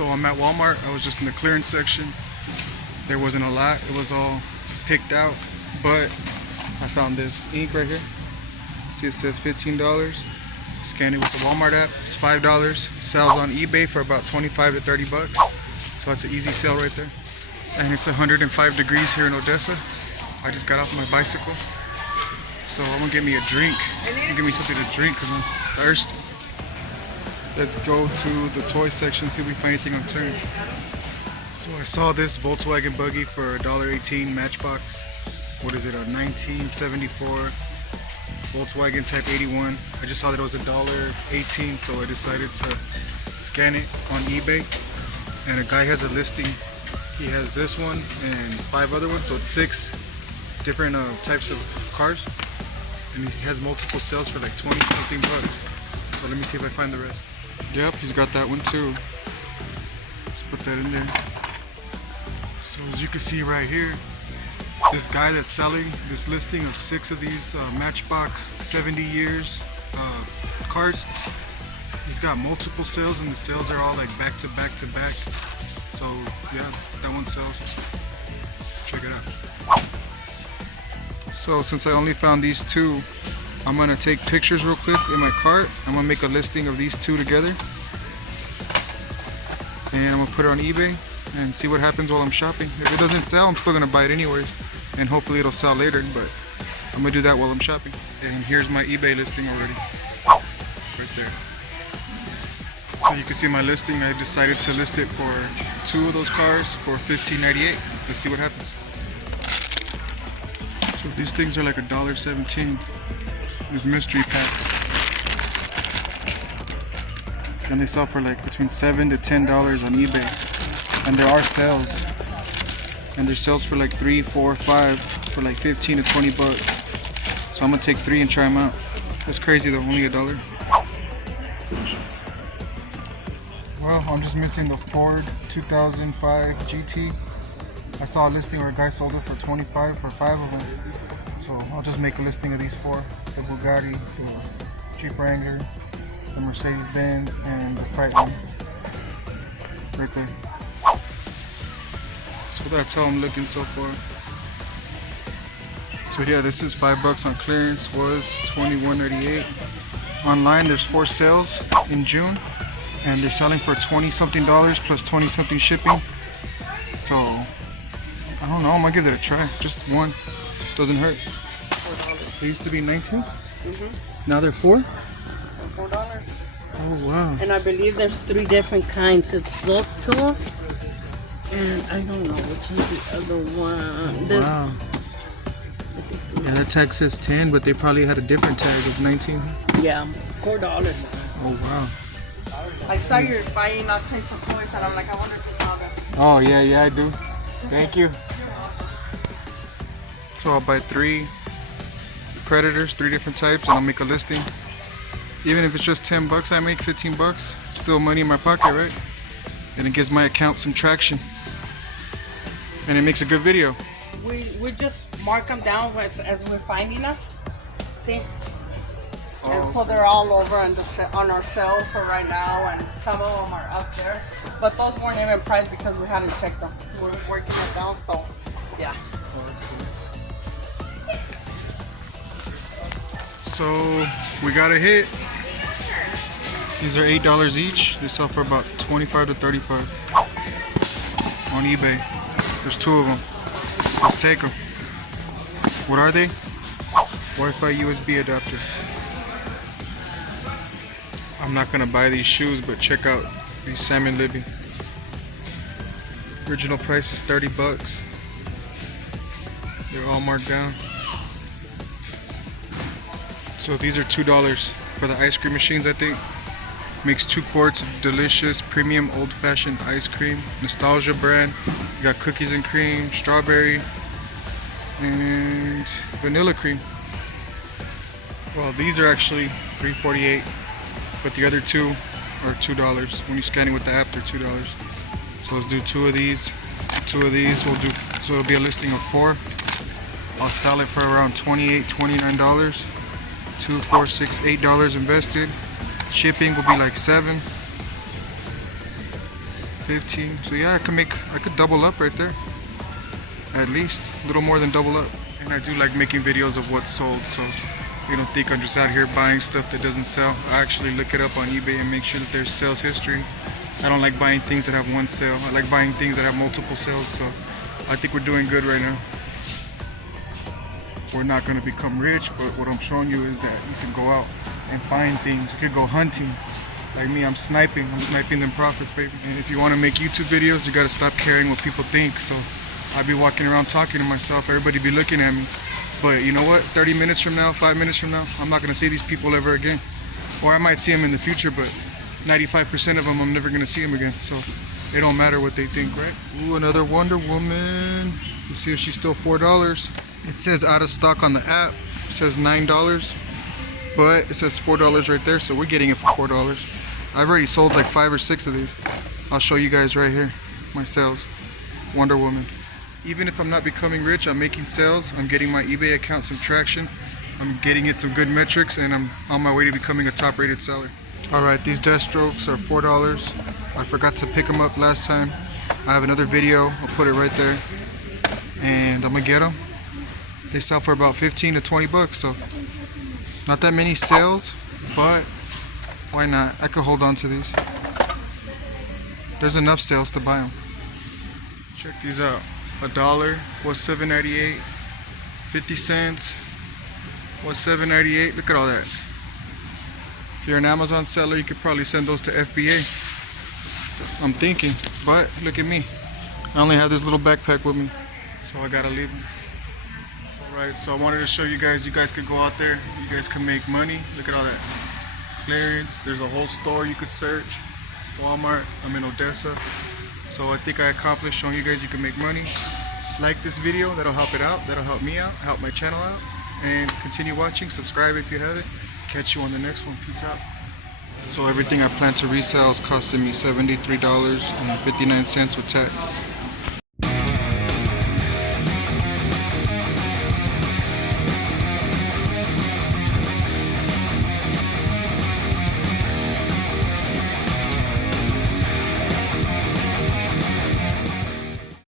So I'm at Walmart. I was just in the clearance section. There wasn't a lot. It was all picked out. But I found this ink right here. See, it says $15. Scan it with the Walmart app. It's $5. Sells on eBay for about 25 to 30 bucks. So that's an easy sale right there. And it's 105 degrees here in Odessa. I just got off my bicycle. So I'm gonna get me a drink. Give me something to drink because I'm thirsty. Let's go to the toy section, see if we find anything on clearance. So I saw this Volkswagen buggy for $1.18 Matchbox. What is it, a 1974 Volkswagen Type 81. I just saw that it was $1.18, so I decided to scan it on eBay. And a guy has a listing. He has this one and 5 other ones, so it's 6 different types of cars. And he has multiple sales for like 20 something bucks. So let me see if I find the rest. Yep, he's got that one too. Let's put that in there. So as you can see right here, this guy that's selling this listing of 6 of these Matchbox 70 years cars, he's got multiple sales, and the sales are all like back to back to back. So yeah, that one sells. Check it out. So since I only found these 2, I'm gonna take pictures real quick in my cart. I'm gonna make a listing of these 2 together, and I'm gonna put it on eBay and see what happens while I'm shopping. If it doesn't sell, I'm still gonna buy it anyways, and hopefully it'll sell later, but I'm gonna do that while I'm shopping. And here's my eBay listing already, right there. So you can see my listing. I decided to list it for 2 of those cars for $15.98. Let's see what happens. So these things are like $1.17. This mystery pack, and they sell for like between $7 to $10 on eBay. And there are sales, and there's sales for like 3, 4, 5 for like 15 to 20 bucks. So I'm gonna take 3 and try them out. That's crazy though, only $1. Well, I'm just missing the Ford 2005 GT. I saw a listing where a guy sold it for $25 for 5 of them. So I'll just make a listing of these 4. The Bugatti, the Jeep Wrangler, the Mercedes-Benz, and the Frightline. Right there. So that's how I'm looking so far. So yeah, this is $5 on clearance, was $21.98. Online there's 4 sales in June, and they're selling for $20 something plus 20 something shipping. So I don't know, I'm gonna give it a try. Just one, doesn't hurt. $4. They used to be 19. Now they're 4. For $4. Oh wow! And I believe there's 3 different kinds. It's those 2, and I don't know which is the other one. Wow. Yeah, that tag says 10, but they probably had a different tag of 19. Yeah, $4. Oh wow! I saw you buying all kinds of toys, and I'm like, I wonder if you saw them. Oh yeah, I do. Thank you. So I'll buy 3 Predators, 3 different types, and I'll make a listing. Even if it's just $10, I make 15 bucks. It's still money in my pocket, right? And it gives my account some traction. And it makes a good video. We just mark them down as we're finding them. See? And so they're all over on our shelves for right now, and some of them are up there. But those weren't even priced because we hadn't checked them. We're working it down, so yeah. So we got a hit. These are $8 each. They sell for about 25 to 35 on eBay. There's 2 of them. Let's take them. What are they? Wi-Fi USB adapter. I'm not gonna buy these shoes, but check out these Salmon Libby. Original price is 30 bucks. They're all marked down. So these are $2 for the ice cream machines, I think. Makes 2 quarts of delicious premium old-fashioned ice cream. Nostalgia brand. You got cookies and cream, strawberry, and vanilla cream. Well, these are actually $3.48, but the other 2 are $2. When you scan it with the app, they're $2. So let's do 2 of these. 2 of these we'll do, so it'll be a listing of 4. I'll sell it for around $28, $29. 2, 4, 6, $8 invested. Shipping will be like $7. 15. So yeah, I could double up right there. At least a little more than double up. And I do like making videos of what's sold, so you don't think I'm just out here buying stuff that doesn't sell. I actually look it up on eBay and make sure that there's sales history. I don't like buying things that have one sale. I like buying things that have multiple sales, so I think we're doing good right now. We're not going to become rich, but what I'm showing you is that you can go out and find things. You could go hunting. Like me, I'm sniping them profits, baby. And if you want to make YouTube videos, you got to stop caring what people think. So I'd be walking around talking to myself, everybody be looking at me. But you know what, 30 minutes from now, 5 minutes from now, I'm not going to see these people ever again. Or I might see them in the future, but 95% of them, I'm never going to see them again. So it don't matter what they think, right? Ooh, another Wonder Woman. Let's see if she's still $4. It says out of stock on the app. It says $9, but it says $4 right there, so we're getting it for $4. I've already sold like 5 or 6 of these. I'll show you guys right here, my sales. Wonder Woman. Even if I'm not becoming rich, I'm making sales. I'm getting my eBay account some traction. I'm getting it some good metrics, and I'm on my way to becoming a top-rated seller. Alright, these Deathstrokes are $4. I forgot to pick them up last time. I have another video, I'll put it right there. And I'm gonna get them. They sell for about 15 to 20 bucks, so not that many sales, but why not? I could hold on to these. There's enough sales to buy them. Check these out. $1 was $7.98. 50 cents was $7.98. Look at all that. If you're an Amazon seller, you could probably send those to FBA. I'm thinking, but look at me. I only have this little backpack with me, so I gotta leave them. Alright, so I wanted to show you guys could go out there, you guys can make money. Look at all that clearance. There's a whole store you could search. Walmart. I'm in Odessa. So I think I accomplished showing you guys you can make money. Like this video, that'll help it out, that'll help me out, help my channel out. And continue watching, subscribe if you haven't. Catch you on the next one. Peace out. So everything I plan to resell is costing me $73.59 with tax.